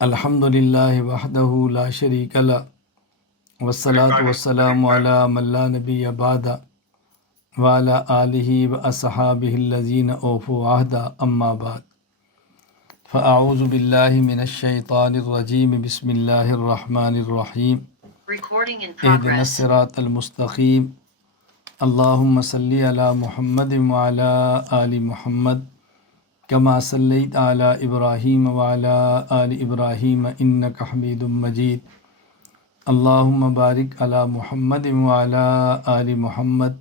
الحمد للہ وحدہ لا شریک لہ والصلاة والسلام علی من لا نبی بعد وعلی آلہ واصحابہ الذین اوفوا عہدا اما بعد فاعوذ باللہ من الشیطان الرجیم بسم اللہ الرحمن الرحیم اہدنا الصراط المستقیم اللہم صلی علی محمد وعلی آل محمد کما صلیت علی ابراہیم وعلی آل ابراہیم انک حمید مجید اللہم بارک علی محمد وعلی آل محمد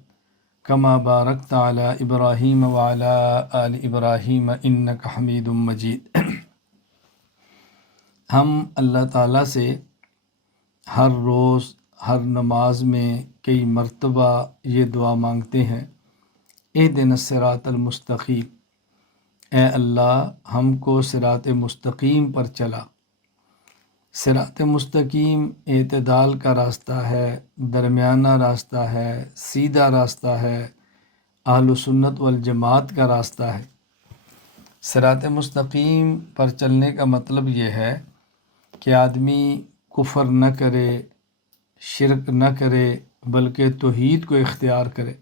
کما بارکت علی ابراہیم وعلی آل ابراہیم انک حمید مجید۔ ہم اللہ تعالیٰ سے ہر روز ہر نماز میں کئی مرتبہ یہ دعا مانگتے ہیں، اہدنا الصراط المستقیم، اے اللہ ہم کو صراط مستقیم پر چلا۔ صراط مستقیم اعتدال کا راستہ ہے، درمیانہ راستہ ہے، سیدھا راستہ ہے، اہل سنت والجماعت کا راستہ ہے۔ صراط مستقیم پر چلنے کا مطلب یہ ہے کہ آدمی کفر نہ کرے، شرک نہ کرے، بلکہ توحید کو اختیار کرے،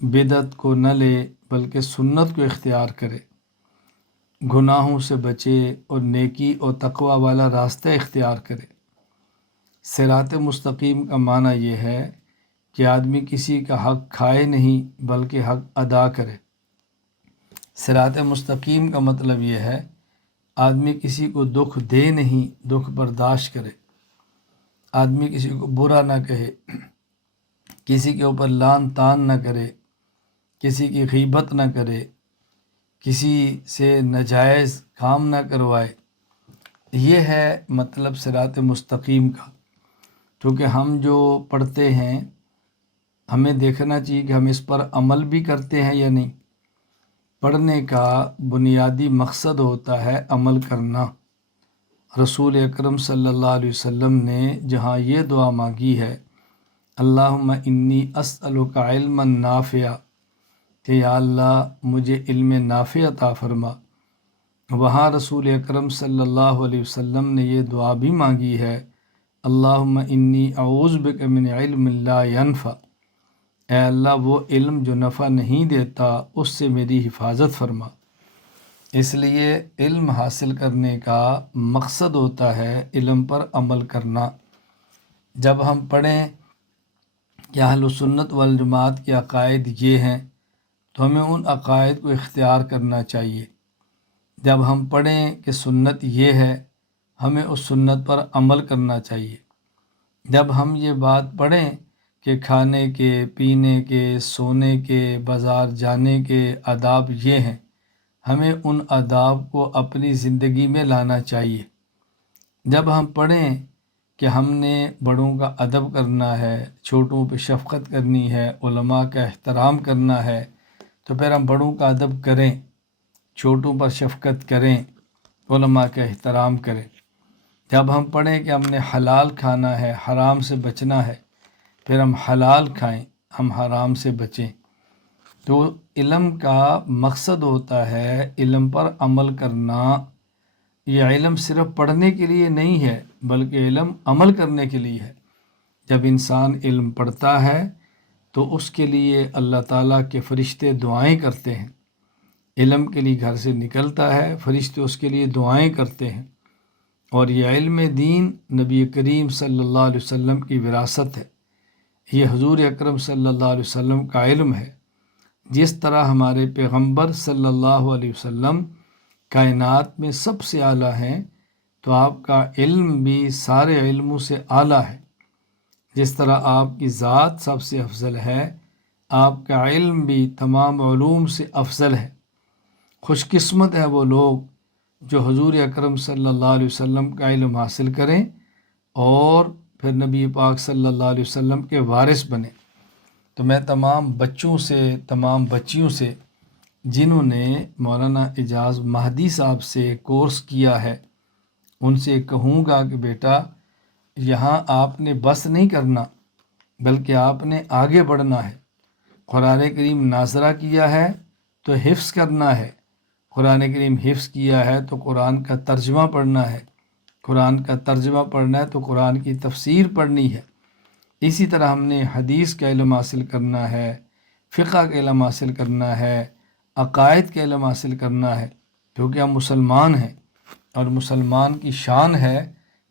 بدعت کو نہ لے بلکہ سنت کو اختیار کرے، گناہوں سے بچے اور نیکی اور تقوی والا راستہ اختیار کرے۔ صراط مستقیم کا معنی یہ ہے کہ آدمی کسی کا حق کھائے نہیں بلکہ حق ادا کرے۔ صراط مستقیم کا مطلب یہ ہے آدمی کسی کو دکھ دے نہیں، دکھ برداشت کرے، آدمی کسی کو برا نہ کہے، کسی کے اوپر لعن طعن نہ کرے، کسی کی غیبت نہ کرے، کسی سے ناجائز کام نہ کروائے۔ یہ ہے مطلب صراط مستقیم کا۔ کیونکہ ہم جو پڑھتے ہیں ہمیں دیکھنا چاہیے کہ ہم اس پر عمل بھی کرتے ہیں یا نہیں۔ پڑھنے کا بنیادی مقصد ہوتا ہے عمل کرنا۔ رسول اکرم صلی اللہ علیہ وسلم نے جہاں یہ دعا مانگی ہے، اللہم انی اسألک علما نافعا، کہ یا اللہ مجھے علم نافع عطا فرما، وہاں رسول اکرم صلی اللہ علیہ وسلم نے یہ دعا بھی مانگی ہے، اللہم انی اعوذ بک من علم لا ینفع، اے اللہ وہ علم جو نفع نہیں دیتا اس سے میری حفاظت فرما۔ اس لیے علم حاصل کرنے کا مقصد ہوتا ہے علم پر عمل کرنا۔ جب ہم پڑھیں کہ اہل سنت والجماعت کے عقائد یہ ہیں تو ہمیں ان عقائد کو اختیار کرنا چاہیے۔ جب ہم پڑھیں کہ سنت یہ ہے ہمیں اس سنت پر عمل کرنا چاہیے۔ جب ہم یہ بات پڑھیں کہ کھانے کے، پینے کے، سونے کے، بازار جانے کے آداب یہ ہیں، ہمیں ان آداب کو اپنی زندگی میں لانا چاہیے۔ جب ہم پڑھیں کہ ہم نے بڑوں کا ادب کرنا ہے، چھوٹوں پہ شفقت کرنی ہے، علماء کا احترام کرنا ہے، تو پھر ہم بڑوں کا ادب کریں، چھوٹوں پر شفقت کریں، علماء کا احترام کریں۔ جب ہم پڑھیں کہ ہم نے حلال کھانا ہے، حرام سے بچنا ہے، پھر ہم حلال کھائیں، ہم حرام سے بچیں۔ تو علم کا مقصد ہوتا ہے علم پر عمل کرنا۔ یہ علم صرف پڑھنے کے لیے نہیں ہے بلکہ علم عمل کرنے کے لیے ہے۔ جب انسان علم پڑھتا ہے تو اس کے لیے اللہ تعالیٰ کے فرشتے دعائیں کرتے ہیں۔ علم کے لیے گھر سے نکلتا ہے، فرشتے اس کے لیے دعائیں کرتے ہیں۔ اور یہ علم دین نبی کریم صلی اللہ علیہ وسلم کی وراثت ہے، یہ حضور اکرم صلی اللہ علیہ وسلم کا علم ہے۔ جس طرح ہمارے پیغمبر صلی اللہ علیہ وسلم کائنات میں سب سے اعلیٰ ہیں تو آپ کا علم بھی سارے علموں سے اعلیٰ ہے۔ جس طرح آپ کی ذات سب سے افضل ہے، آپ کا علم بھی تمام علوم سے افضل ہے۔ خوش قسمت ہیں وہ لوگ جو حضور اکرم صلی اللہ علیہ وسلم کا علم حاصل کریں اور پھر نبی پاک صلی اللہ علیہ وسلم کے وارث بنیں۔ تو میں تمام بچوں سے، تمام بچیوں سے جنہوں نے مولانا اعجاز مہدی صاحب سے کورس کیا ہے ان سے کہوں گا کہ بیٹا یہاں آپ نے بس نہیں کرنا بلکہ آپ نے آگے بڑھنا ہے۔ قرآن کریم ناظرہ کیا ہے تو حفظ کرنا ہے، قرآن کریم حفظ کیا ہے تو قرآن کا ترجمہ پڑھنا ہے، قرآن کا ترجمہ پڑھنا ہے تو قرآن کی تفسیر پڑھنی ہے۔ اسی طرح ہم نے حدیث کا علم حاصل کرنا ہے، فقہ کا علم حاصل کرنا ہے، عقائد کا علم حاصل کرنا ہے، کیونکہ ہم مسلمان ہیں اور مسلمان کی شان ہے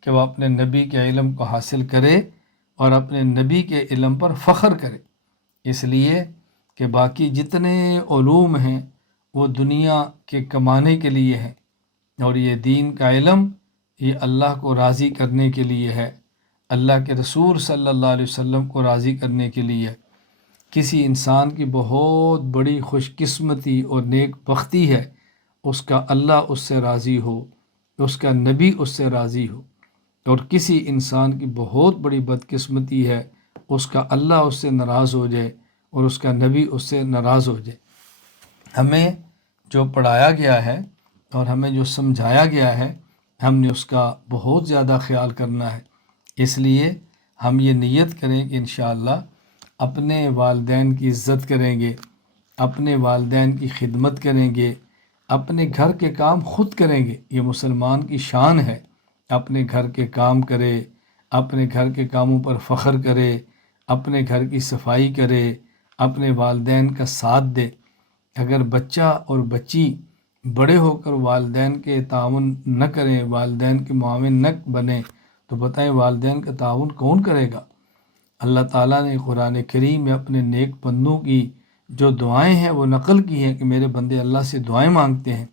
کہ وہ اپنے نبی کے علم کو حاصل کرے اور اپنے نبی کے علم پر فخر کرے۔ اس لیے کہ باقی جتنے علوم ہیں وہ دنیا کے کمانے کے لیے ہیں، اور یہ دین کا علم یہ اللہ کو راضی کرنے کے لیے ہے، اللہ کے رسول صلی اللہ علیہ وسلم کو راضی کرنے کے لیے۔ کسی انسان کی بہت بڑی خوش قسمتی اور نیک بختی ہے اس کا اللہ اس سے راضی ہو، اس کا نبی اس سے راضی ہو، اور کسی انسان کی بہت بڑی بدقسمتی ہے اس کا اللہ اس سے ناراض ہو جائے اور اس کا نبی اس سے ناراض ہو جائے۔ ہمیں جو پڑھایا گیا ہے اور ہمیں جو سمجھایا گیا ہے ہم نے اس کا بہت زیادہ خیال کرنا ہے۔ اس لیے ہم یہ نیت کریں کہ انشاءاللہ اپنے والدین کی عزت کریں گے، اپنے والدین کی خدمت کریں گے، اپنے گھر کے کام خود کریں گے۔ یہ مسلمان کی شان ہے، اپنے گھر کے کام کرے، اپنے گھر کے کاموں پر فخر کرے، اپنے گھر کی صفائی کرے، اپنے والدین کا ساتھ دے۔ اگر بچہ اور بچی بڑے ہو کر والدین کے تعاون نہ کریں، والدین کے معاون نہ بنیں، تو بتائیں والدین کا تعاون کون کرے گا؟ اللہ تعالیٰ نے قرآن کریم میں اپنے نیک بندوں کی جو دعائیں ہیں وہ نقل کی ہیں کہ میرے بندے اللہ سے دعائیں مانگتے ہیں۔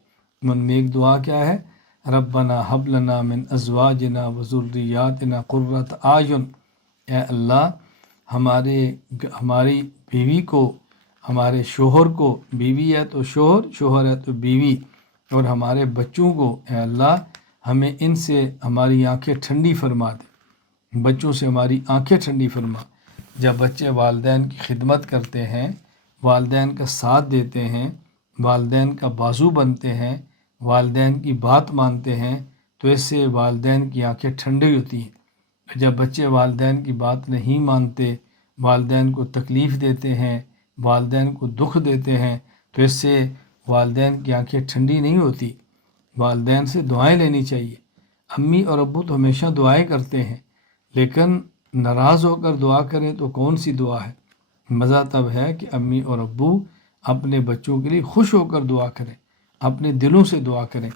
ان میں ایک دعا کیا ہے؟ ربنا حب لنا من ازواجنا وذریاتنا قرۃ اعین، اے اللہ ہماری بیوی کو، ہمارے شوہر کو، بیوی ہے تو شوہر، شوہر ہے تو بیوی، اور ہمارے بچوں کو اے اللہ ہمیں ان سے ہماری آنکھیں ٹھنڈی فرما دے، بچوں سے ہماری آنکھیں ٹھنڈی فرما۔ جب بچے والدین کی خدمت کرتے ہیں، والدین کا ساتھ دیتے ہیں، والدین کا بازو بنتے ہیں، والدین کی بات مانتے ہیں، تو اس سے والدین کی آنکھیں ٹھنڈی ہوتی ہیں۔ جب بچے والدین کی بات نہیں مانتے، والدین کو تکلیف دیتے ہیں، والدین کو دکھ دیتے ہیں، تو اس سے والدین کی آنکھیں ٹھنڈی نہیں ہوتی۔ والدین سے دعائیں لینی چاہیے۔ امی اور ابو تو ہمیشہ دعائیں کرتے ہیں، لیکن ناراض ہو کر دعا کریں تو کون سی دعا ہے؟ مزہ تب ہے کہ امی اور ابو اپنے بچوں کے لیے خوش ہو کر دعا کریں، اپنے دلوں سے دعا کریں۔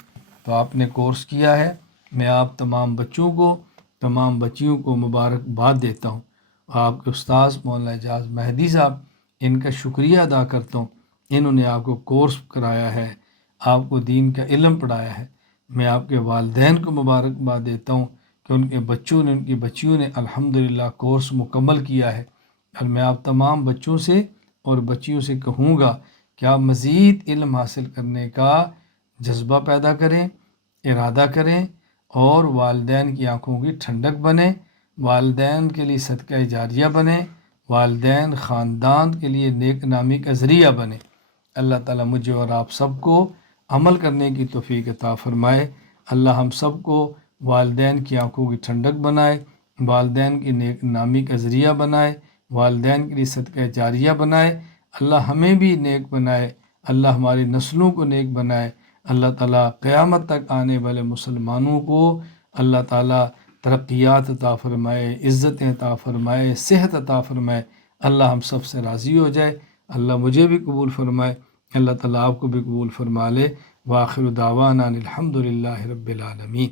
تو آپ نے کورس کیا ہے، میں آپ تمام بچوں کو، تمام بچیوں کو مبارکباد دیتا ہوں۔ آپ کے استاذ مولانا اعجاز مہدی صاحب، ان کا شکریہ ادا کرتا ہوں، انہوں نے آپ کو کورس کرایا ہے، آپ کو دین کا علم پڑھایا ہے۔ میں آپ کے والدین کو مبارکباد دیتا ہوں کہ ان کے بچوں نے، ان کی بچیوں نے الحمدللہ کورس مکمل کیا ہے، اور میں آپ تمام بچوں سے اور بچیوں سے کہوں گا کہ آپ مزید علم حاصل کرنے کا جذبہ پیدا کریں، ارادہ کریں، اور والدین کی آنکھوں کی ٹھنڈک بنیں، والدین کے لیے صدقہ جاریہ بنیں، والدین خاندان کے لیے نیک نامی کا ذریعہ بنیں۔ اللہ تعالیٰ مجھے اور آپ سب کو عمل کرنے کی توفیق عطا فرمائے۔ اللہ ہم سب کو والدین کی آنکھوں کی ٹھنڈک بنائے، والدین کی نیک نامی کا ذریعہ بنائے، والدین کے لیے صدقہ جاریہ بنائے۔ اللہ ہمیں بھی نیک بنائے، اللہ ہماری نسلوں کو نیک بنائے۔ اللہ تعالیٰ قیامت تک آنے والے مسلمانوں کو اللہ تعالیٰ ترقیات عطا فرمائے، عزتیں عطا فرمائے، صحت عطا فرمائے۔ اللہ ہم سب سے راضی ہو جائے، اللہ مجھے بھی قبول فرمائے، اللہ تعالیٰ آپ کو بھی قبول فرما لے۔ وآخر دعوانا الحمد للہ رب العالمین۔